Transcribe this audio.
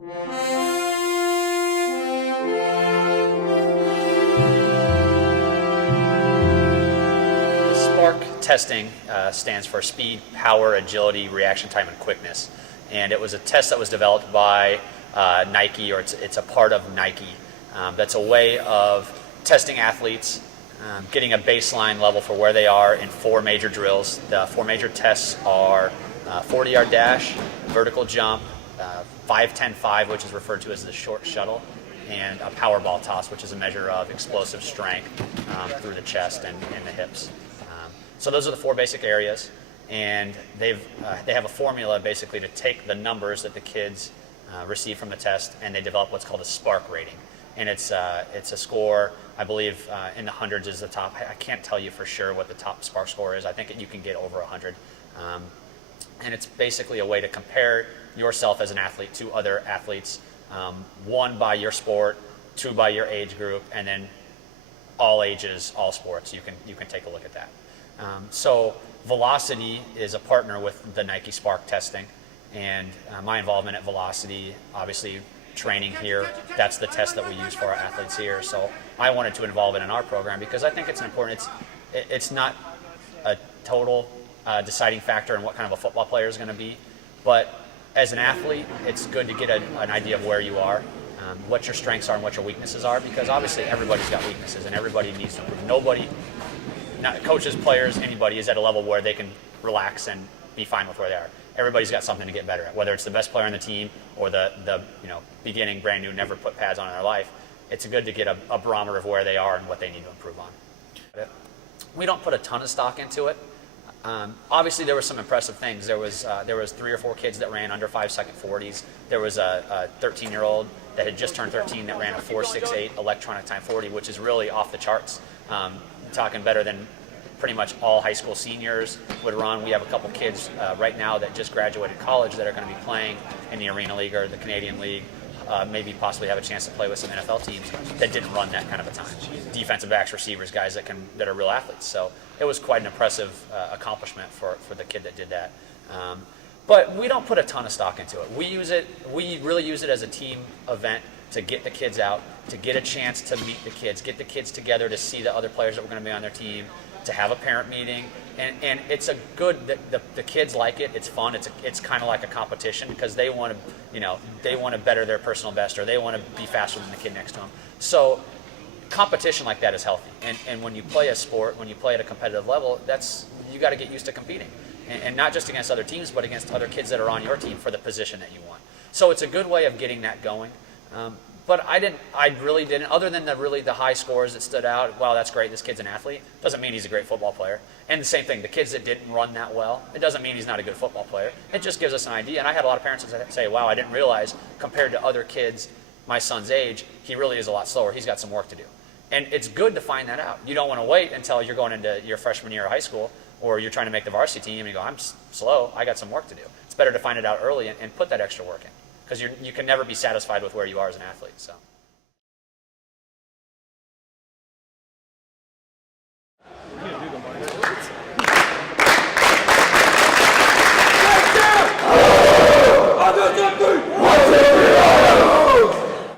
SPARQ testing stands for speed, power, agility, reaction time, and quickness. And it was a test that was developed by Nike, or it's a part of Nike. That's a way of testing athletes, getting a baseline level for where they are in 4 major drills. The 4 major tests are 40-yard dash, vertical jump, 5-10-5, which is referred to as the short shuttle, and a power ball toss, which is a measure of explosive strength through the chest and the hips. So those are the 4 basic areas, and they have a formula basically to take the numbers that the kids receive from the test, and they develop what's called a SPARQ rating. And it's a score, I believe, in the hundreds is the top. I can't tell you for sure what the top SPARQ score is. I think you can get over 100. And it's basically a way to compare yourself as an athlete to other athletes, 1 by your sport, 2 by your age group, and then all ages, all sports. You can take a look at that. So Velocity is a partner with the Nike SPARQ testing, and my involvement at Velocity, obviously training here, that's the test that we use for our athletes here. So I wanted to involve it in our program because I think it's important. It's not a total deciding factor in what kind of a football player is going to be, but as an athlete, it's good to get an idea of where you are, what your strengths are and what your weaknesses are, because obviously everybody's got weaknesses and everybody needs to improve. Nobody, not coaches, players, anybody is at a level where they can relax and be fine with where they are. Everybody's got something to get better at, whether it's the best player on the team or the beginning, brand new, never put pads on in their life. It's good to get a barometer of where they are and what they need to improve on. We don't put a ton of stock into it. Obviously, there were some impressive things. There was 3 or 4 kids that ran under 5-second 40s. There was a 13-year-old that had just turned 13 that ran a 4.68 electronic time 40, which is really off the charts. Talking better than pretty much all high school seniors would run. We have a couple kids right now that just graduated college that are going to be playing in the Arena League or the Canadian League. Maybe possibly have a chance to play with some NFL teams that didn't run that kind of a time. Defensive backs, receivers, guys that are real athletes. So it was quite an impressive accomplishment for the kid that did that. But we don't put a ton of stock into it. We really use it as a team event to get the kids out, to get a chance to meet the kids, get the kids together to see the other players that were going to be on their team, to have a parent meeting, and it's a good. The kids like it. It's fun. It's kind of like a competition because they want to better their personal best, or they want to be faster than the kid next to them. So competition like that is healthy. And when you play a sport, when you play at a competitive level, you got to get used to competing, and not just against other teams, but against other kids that are on your team for the position that you want. So it's a good way of getting that going. But I really didn't, other than the high scores that stood out. Wow, that's great, this kid's an athlete. Doesn't mean he's a great football player. And the same thing, the kids that didn't run that well, it doesn't mean he's not a good football player. It just gives us an idea. And I had a lot of parents that say, wow, I didn't realize compared to other kids my son's age, he really is a lot slower. He's got some work to do. And it's good to find that out. You don't want to wait until you're going into your freshman year of high school, or you're trying to make the varsity team and you go, I'm slow, I got some work to do. It's better to find it out early and put that extra work in, because you can never be satisfied with where you are as an athlete. So.